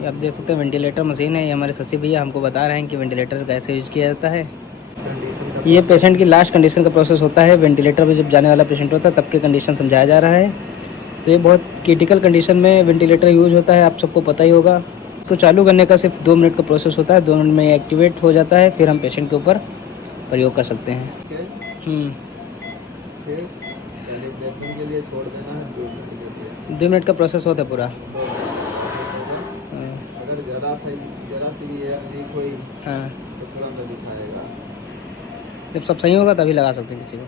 ये आप देख सकते हैं वेंटिलेटर मशीन है। ये हमारे शशि भैया हमको बता रहे हैं कि वेंटिलेटर कैसे यूज किया जाता है। ये पेशेंट की लास्ट कंडीशन का प्रोसेस होता है। वेंटिलेटर पे जब जाने वाला पेशेंट होता है तब की कंडीशन समझाया जा रहा है। तो ये बहुत क्रिटिकल कंडीशन में वेंटिलेटर यूज होता है, आप सबको पता ही होगा। इसको चालू करने का सिर्फ 2 मिनट का प्रोसेस होता है। 2 मिनट में ये एक्टिवेट हो जाता है, फिर हम पेशेंट के ऊपर प्रयोग कर सकते हैं। फिर कैलिब्रेशन के लिए छोड़ देना है 2 मिनट के लिए। 2 मिनट का प्रोसेस होता है पूरा। अगर जरा सी एयर लीक हुई हाँ, तो तुरंत दिखाएगा। जब सब सही होगा तभी लगा सकते हैं किसी को।